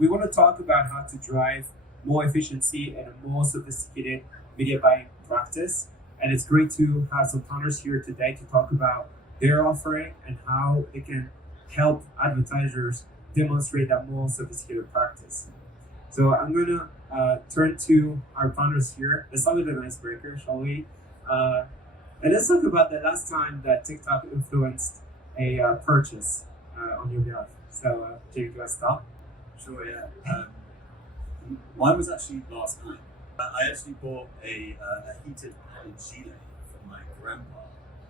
We want to talk about how to drive more efficiency and a more sophisticated media buying practice. And it's great to have some founders here today to talk about their offering and how it can help advertisers demonstrate that more sophisticated practice. So I'm going to turn to our founders here. Let's start with an icebreaker, shall we? Uh, and let's talk about the last time that TikTok influenced a purchase on your behalf. So, Jake, do you want to start? Sure, yeah. Mine was actually last night. I actually bought a heated padded gilet from my grandpa.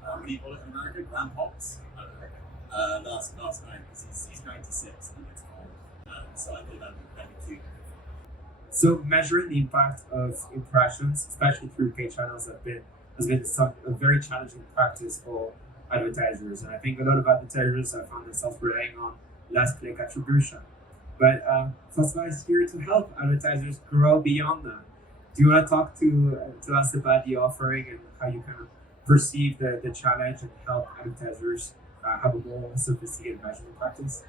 What do you call it in America? Grandpops? I don't know. Last night, because he's 96 and it's cold. So I thought that'd be cute. So measuring the impact of impressions, especially through paid channels, has been a very challenging practice for advertisers, and I think a lot of advertisers have found themselves relying on last click attribution. But Fospha is here to help advertisers grow beyond that. Do you want to talk to us about the offering and how you kind of perceive the challenge and help advertisers have a more sophisticated measurement practice?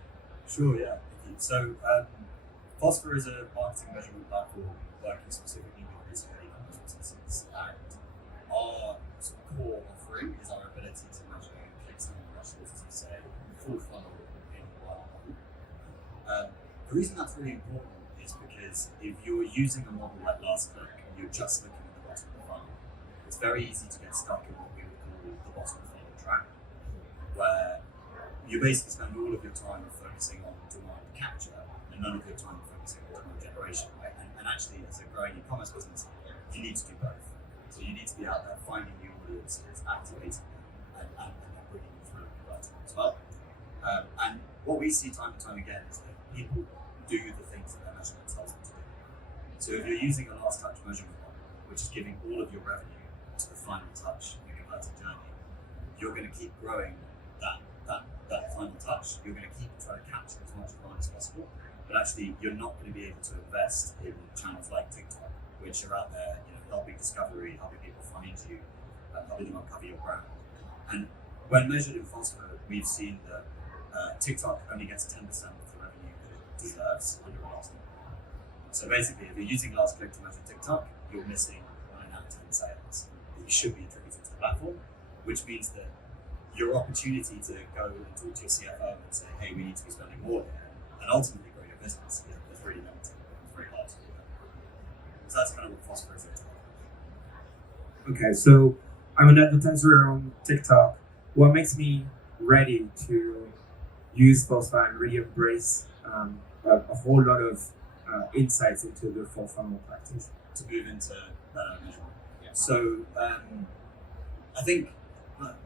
Sure, yeah. Thank you. So, Fospha is a marketing measurement platform working specifically with retail e-commerce businesses. And our sort of core offering is our ability to measure clicks and impressions, as you say, full funnel in one model. The reason that's really important is because if you're using a model like last click and you're just looking at the bottom of the funnel, it's very easy to get stuck in what we would call the bottom of the funnel trap, where you basically spend all of your time focusing on demand capture and none of your time focusing on demand generation, right? And actually, as a growing e-commerce business, you need to do both. So you need to be out there finding new audiences, activating them, and then bringing them through converting as well. And what we see time and time again is that people do the things that their measurement tells them to do. So if you're using a last touch measurement model, which is giving all of your revenue to the final touch in the converting journey, you're going to keep growing that final touch. You're going to keep trying to capture as much demand as possible, but actually you're not going to be able to invest in channels like TikTok, which are out there, helping discovery, helping people find you, helping them uncover your brand. And when measured in Fospha, we've seen that TikTok only gets 10% of the revenue that it deserves under a last click. So basically, if you're using last click to measure TikTok, you're missing 9 out of 10 sales that you should be attributing to the platform, which means that your opportunity to go and talk to your CFO and say, hey, we need to be spending more here, and ultimately grow your business is really limited. It's very hard to do that. So that's kind of what Fospha is. Okay, so I'm an advertiser on TikTok. What makes me ready to use Fospha and really embrace a whole lot of insights into the full funnel practice? To move into measurement. Yeah. So I think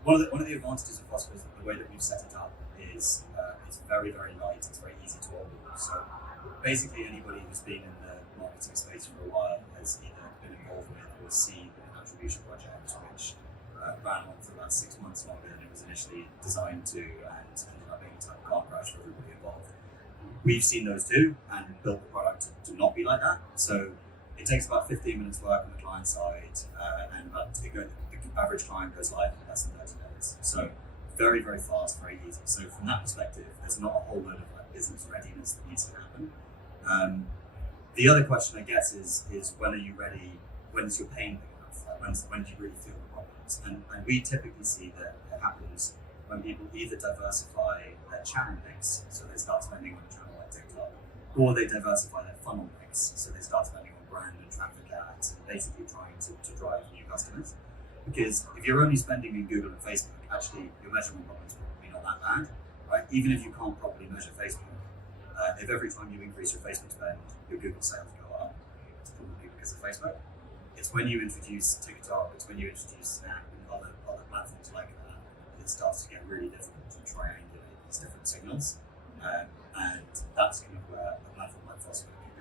one of the advantages of Fospha is that the way that we've set it up is it's very, very light. It's very easy to onboard. So basically, anybody who's been in the marketing space for a while has either been involved with or seen an attribution project, which ran on for about 6 months longer than it was initially designed to, and ended up being a type of car crash for everybody involved. We've seen those too and built the product to not be like that. So it takes about 15 minutes work on the client side, and the average client goes live in less than 30 days. So very, very fast, very easy. So from that perspective, there's not a whole load of business readiness that needs to happen. The other question, I guess, is when are you ready? When's your pain big enough? When do you really feel the problems? And we typically see that it happens when people either diversify their channel mix, so they start spending on a channel like TikTok, or they diversify their funnel mix, so they start spending on brand and traffic ads, and basically trying to drive new customers. Because if you're only spending in Google and Facebook, actually your measurement problem is probably not that bad, right? Even if you can't properly measure Facebook, if every time you increase your Facebook spend, your Google sales go up, it's probably because of Facebook. It's when you introduce TikTok, it's when you introduce Snap and other platforms like that, it starts to get really difficult to triangulate these different signals. And that's kind of where a platform like Fospha can